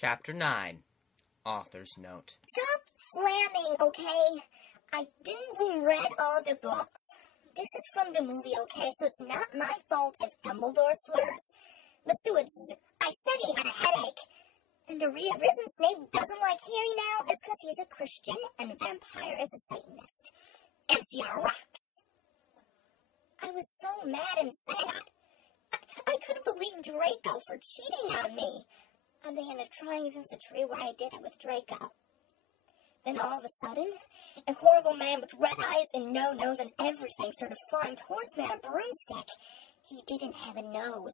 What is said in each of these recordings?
Chapter 9. Author's Note. Stop flamming, okay? I didn't read all the books. This is from the movie, okay? So it's not my fault if Dumbledore swears. But I said he had a headache. And the reason Snape doesn't like Harry now is because he's a Christian and Vampire is a Satanist. MCR rocks. I was so mad and sad. I couldn't believe Draco for cheating on me. And they ended up trying to convince the tree why I did it with Draco. Then all of a sudden, a horrible man with red eyes and no nose and everything started flying towards me on a broomstick. He didn't have a nose.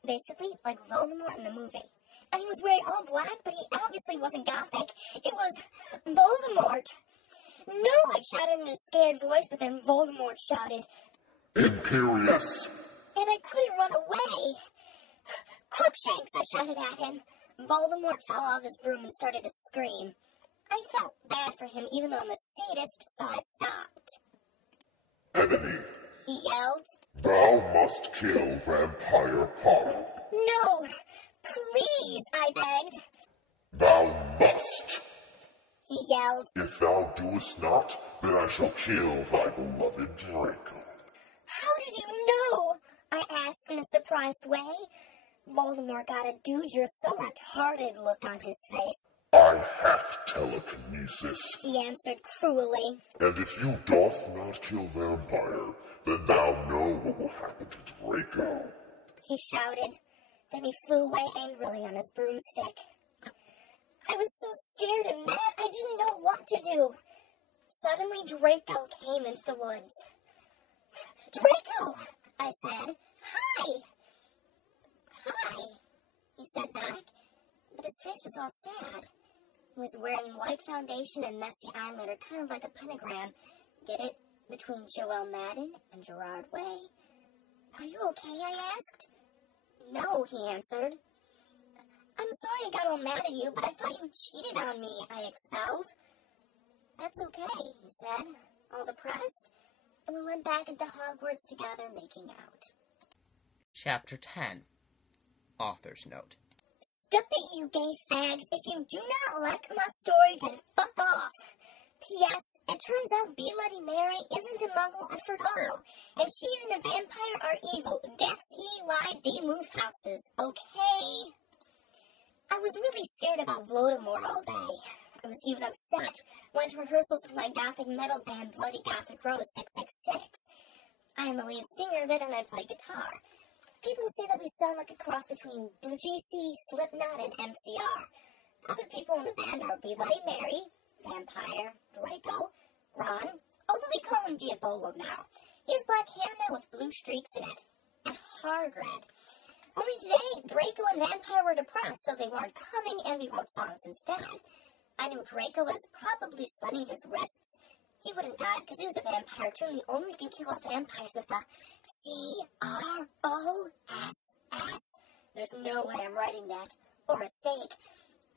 Basically, like Voldemort in the movie. And he was wearing all black, but he obviously wasn't gothic. It was Voldemort. No, I shouted in a scared voice, but then Voldemort shouted, Imperious! And I couldn't run away. Crookshanks, I shouted at him. Voldemort fell off his broom and started to scream. I felt bad for him, even though I'm a sadist, so I stopped. Enemy! He yelled. Thou must kill Vampire Potter. No! Please, I begged. Thou must! He yelled. If thou doest not, then I shall kill thy beloved Draco. How did you know? I asked in a surprised way. Voldemort got a dude, you're so retarded look on his face. I have telekinesis. He answered cruelly. And if you doth not kill Vampire, then thou know what will happen to Draco. He shouted. Then he flew away angrily on his broomstick. I was so scared and mad, I didn't know what to do. Suddenly, Draco came into the woods. Draco, I said. Hi. Hi, he said back, but his face was all sad. He was wearing white foundation and messy eyeliner, kind of like a pentagram. Get it? Between Joel Madden and Gerard Way. Are you okay, I asked. No, he answered. I'm sorry I got all mad at you, but I thought you cheated on me, I expelled. That's okay, he said, all depressed, and we went back into Hogwarts together making out. Chapter 10. Author's Note. Stop it, you gay fags. If you do not like my story, then fuck off. P.S. It turns out Bloody Mary isn't a muggle after all. And she and a vampire are evil. That's EYD move houses, okay? I was really scared about Voldemort all day. I was even upset. Went to rehearsals with my gothic metal band Bloody Gothic Rose 666. I am the lead singer of it and I play guitar. People say that we sound like a cross between GC, Slipknot, and MCR. Other people in the band are Bloody Mary, Vampire, Draco, Ron, although we call him Diabolo now. He has black hair now with blue streaks in it, and Hagrid. Only today, Draco and Vampire were depressed, so they weren't coming, and we wrote songs instead. I knew Draco was probably slitting his wrists. He wouldn't die because he was a vampire too, and the only way we can kill off vampires with a CROSS. There's no way I'm writing that, or a steak.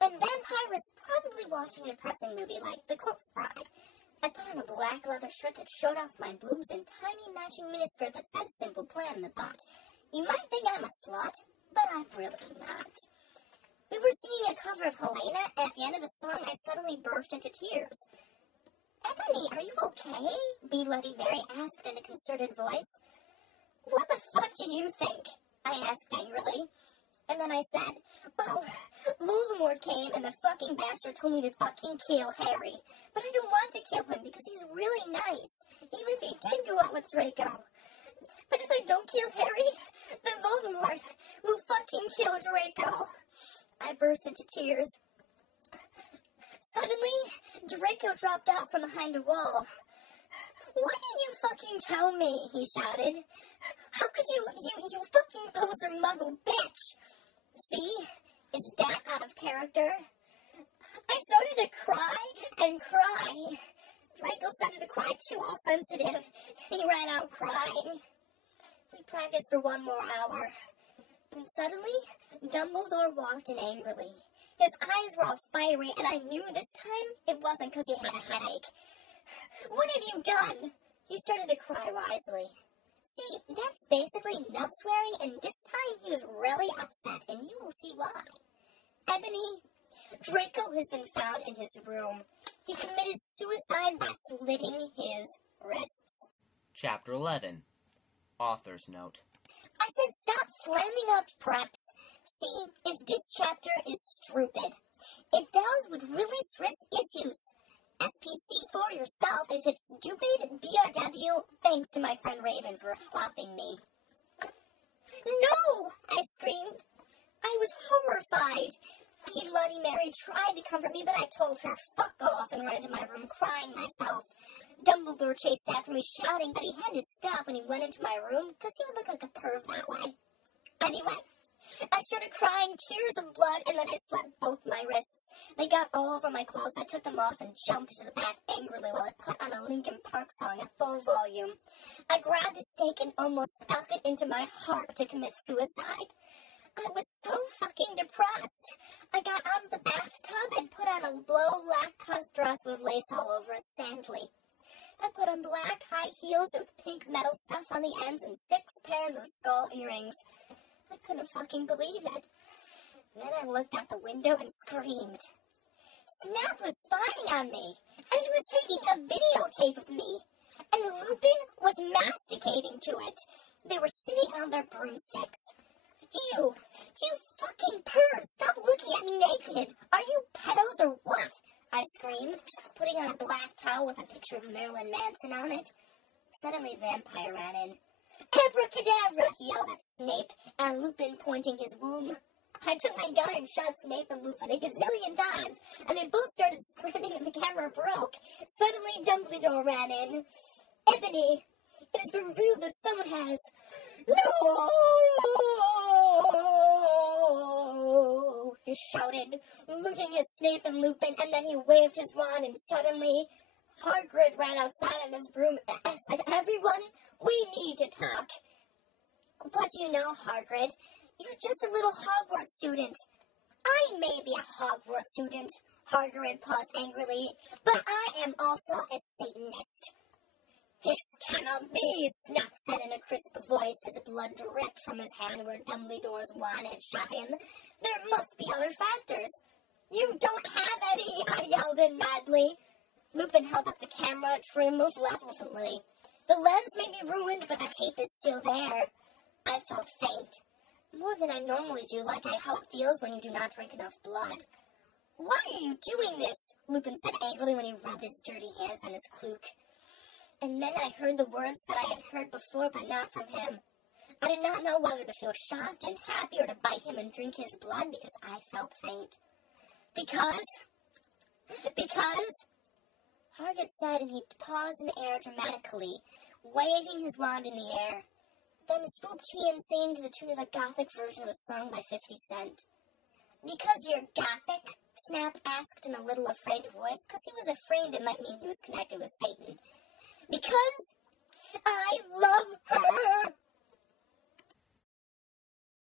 And Vampire was probably watching a depressing movie like The Corpse Bride. I put on a black leather shirt that showed off my boobs and tiny matching miniskirt that said Simple Plan in the butt. You might think I'm a slut, but I'm really not. We were singing a cover of Helena, and at the end of the song, I suddenly burst into tears. Ebony, are you okay? Bloody Mary asked in a concerted voice. What the fuck do you think? I asked angrily. And then I said, well, Voldemort came and the fucking bastard told me to fucking kill Harry. But I don't want to kill him because he's really nice, even if he did go out with Draco. But if I don't kill Harry, then Voldemort will fucking kill Draco. I burst into tears. Suddenly, Draco dropped out from behind a wall. Why didn't you fucking tell me? He shouted. How could you fucking poser muggle bitch? See? Is that out of character? I started to cry and cry. Draco started to cry too, all sensitive. He ran out crying. We practiced for 1 more hour. And suddenly, Dumbledore walked in angrily. His eyes were all fiery, and I knew this time it wasn't because he had a headache. What have you done? He started to cry wisely. See, that's basically nut swearing, and this time he was really upset, and you will see why. Ebony, Draco has been found in his room. He committed suicide by slitting his wrists. Chapter 11. Author's Note. I said stop flamming up PREPZ. See, if this chapter is stupid, it deals with really serious issues. SPC for yourself if it's stupid, BRW, thanks to my friend Raven for helping me. No! I screamed. I was horrified. Bloody Mary tried to comfort me, but I told her, fuck off, and ran into my room crying myself. Dumbledore chased after me, shouting, but he had to stop when he went into my room, because he would look like a perv that way. Anyway, I started crying tears of blood, and then I slit both my wrists. They got all over my clothes. I took them off and jumped to the back angrily while I put on a Linkin Park song at full volume. I grabbed a stake and almost stuck it into my heart to commit suicide. I was so fucking depressed. I got out of the bathtub and put on a low-lack-cuss dress with lace all over it, sandly. I put on black high heels with pink metal stuff on the ends and 6 pairs of skull earrings. I couldn't fucking believe it. Then I looked out the window and screamed. Snap was spying on me, and he was taking a videotape of me, and Lupin was masticating to it. They were sitting on their broomsticks. Ew, you fucking pervs, stop looking at me naked. Are you pedos or what? I screamed, putting on a black towel with a picture of Marilyn Manson on it. Suddenly, Vampire ran in. Abracadabra, he yelled at Snape, and Lupin pointing his womb. I took my gun and shot Snape and Lupin a gazillion times, and they both started screaming and the camera broke. Suddenly, Dumbledore ran in. Ebony, it has been revealed that someone has... No! He shouted, looking at Snape and Lupin, and then he waved his wand, and suddenly, Hagrid ran outside on his broom and said, Everyone, we need to talk. What do you know, Hagrid? You're just a little Hogwarts student. I may be a Hogwarts student, Hagrid paused angrily, but I am also a Satanist. This cannot be, Snap said in a crisp voice as blood dripped from his hand where Dumbledore's wand had shot him. There must be other factors. You don't have any, I yelled in madly. Lupin held up the camera, trimmed malevolently. The lens may be ruined, but the tape is still there. I felt faint. More than I normally do, like how it feels when you do not drink enough blood. Why are you doing this? Lupin said angrily when he rubbed his dirty hands on his cloak. And then I heard the words that I had heard before, but not from him. I did not know whether to feel shocked and happy or to bite him and drink his blood because I felt faint. Because, Hagrid said, and he paused in the air dramatically, waving his wand in the air. Then swooped he and sang to the tune of a Gothic version of a song by 50 Cent. Because you're Gothic? Snap asked in a little afraid voice, because he was afraid it might mean he was connected with Satan. Because I love her,